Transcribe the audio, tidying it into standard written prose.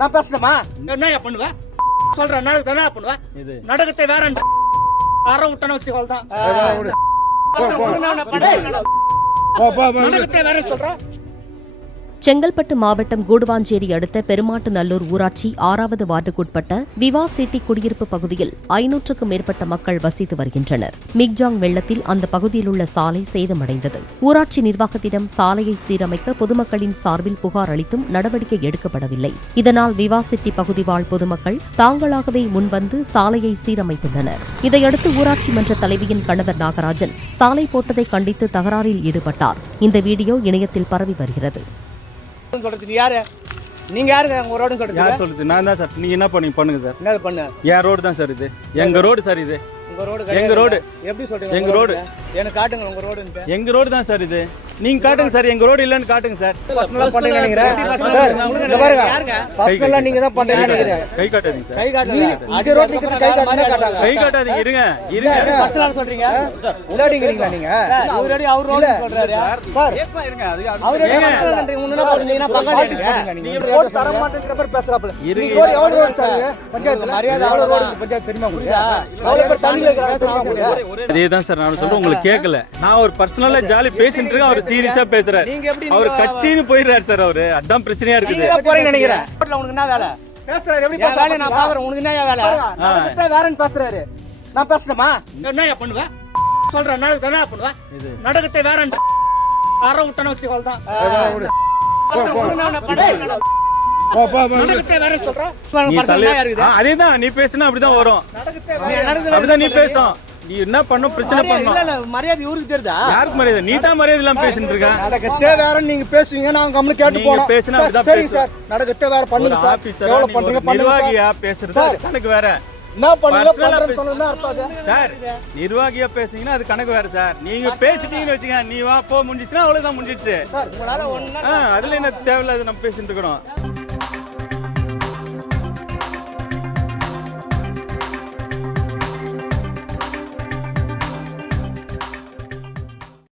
நான் பேசணுமா? என்ன பண்ணுவேன் சொல்றேன். நாடகத்தை என்ன பண்ணுவேன்? நாடகத்தை வேற அறம் விட்டன வச்சுக்கோதான். நாடகத்தை வேற சொல்றேன். செங்கல்பட்டு மாவட்டம் கூடுவாஞ்சேரி அடுத்த பெருமாட்டுநல்லூர் ஊராட்சி 6வது வார்டுக்குட்பட்ட விவா சிட்டி குடியிருப்பு பகுதியில் 500க்கும் மேற்பட்ட மக்கள் வசித்து வருகின்றனர். மிக்ஜாங் வெள்ளத்தில் அந்த பகுதியில் உள்ள சாலை சேதமடைந்தது. ஊராட்சி நிர்வாகத்திடம் சாலையை சீரமைக்க பொதுமக்களின் சார்பில் புகார் அளித்தும் நடவடிக்கை எடுக்கப்படவில்லை. இதனால் விவா சிட்டி பகுதி வாழ் பொதுமக்கள் தாங்களாகவே முன்வந்து சாலையை சீரமைத்துள்ளனர். இதையடுத்து ஊராட்சி மன்ற தலைவியின் கணவர் நாகராஜன் சாலை போட்டதை கண்டித்து தகராறில் ஈடுபட்டார். இந்த வீடியோ இணையத்தில் பரவி வருகிறது. நீங்க யாருங்க உங்க ரோடு சொல்றது? யார் சொல்றது? நான் தான் சார். நீங்க என்ன பண்ணுங்க சார்? என்ன பண்ணு? என் ரோடு தான் சார் இது. எங்க ரோடு சார் இது. உங்க ரோடு? எங்க ரோடு. எப்படி சொல்றீங்க? எங்க ரோடு. எனக்கு காட்டுங்க உங்க ரோடுன்னு. எங்க ரோடு தான் சார் இது. நீங்க காட்டுங்க சார். எங்க ரோடு இல்லன்னு காட்டுங்க சார். பர்சனலா பண்றீங்க நினைக்கிறேன் சார். இங்க பாருங்க. பர்சனலா நீங்க தான் பண்றீங்க நினைக்கிறேன். கை காட்டாதீங்க சார். கை காட்டுங்க. இங்க ரோட் நிக்கிறது கை காட்டுங்க காட்டாங்க. கை காட்டாதீங்க. இருங்க. பர்சனலா சொல்றீங்க. உள்ளாடிங்கறீங்களா நீங்க? ஆல்ரெடி அவர் ரோடு சொல்றாரு. சார் பேசலாம் இருங்க. அவர் பர்சனலா பண்றீங்க. முன்னனா பாருங்க பங்காளிங்க. நீங்க ரோட் தர மாட்டேங்கற பேர் பேசுறாப்ல. நீங்க ரோட் எவ்வளவு ரோட் சார்? பஞ்சாயத்துல மரியாதை எவ்வளவு ரோடு பஞ்சாயத்து தெரியுமா உங்களுக்கு? எவ்வளவு பேர் தண்ணில இருக்கறாங்க? அதேதான் சார் நான் சொல்றேன். உங்களுக்கு கேட்கல. நான் ஒரு பர்சனலா ஜாலி பேசிட்டு இருக்கேன். அவர் சீரியஸா பேசுறாரு. அவர் கட்சின்னு போயிடுறாரு சார். அவரு அதான் பிரச்சனையா இருக்குது. நீங்க போறீங்க நினைக்கிறேன். ரோட்ல உங்களுக்கு என்ன வேலை? பேசுறாரு. எப்படி பேசுறாரு? நான் பாக்குறேன். உங்களுக்கு என்ன வேலை? நடக்கத்தை வேறன்னு பேசுறாரு. நான் பேசணுமா? என்ன பண்ணுவேன் சொல்றேன். நாடகத்தை என்ன பண்ணுவேன்? நாடகத்தை வேற அறம் விட்டன வச்சுக்கோதான். நாடகத்தை வேற சொல்றேன். அதேதான் நீ பேசினா அப்படிதான் வரும். அப்படிதான் நீ பேசும். நீ என்ன பண்ணும் பிரச்சனை பண்ணும். மரியாதை ஊருக்கு தெரியுதா? யாருக்கு மரியாதை? நீ தான் மரியாதை இல்லாம பேசிட்டு இருக்க. நடக்கத்தே வேற நீங்க பேசுவீங்க. நான் கம்முனு கேட்டு போறோம். பேசினா அப்படிதான் சரி சார். நடக்கத்தே வேற பண்ணுங்க சார். எவ்வளவு பண்றீங்க பண்ணுங்க சார். நிர்வாகியா பேசுறது கணக்கு வேற. என்ன பண்ணுங்க பண்றேன்னு சொன்னா அர்த்தம் சார். நிர்வாகியா பேசுறீங்கன்னா அது கணக்கு வேற சார். நீங்க பேசிட்டீங்கன்னு வச்சுங்க. நீ வா போ முடிஞ்சிச்சுன்னா அவ்வளவுதான் முடிஞ்சிடுச்சு. சார் உங்களால ஒண்ணு அதுல என்ன தேவையில்லாத நம்ம பேசிட்டு இருக்கணும்.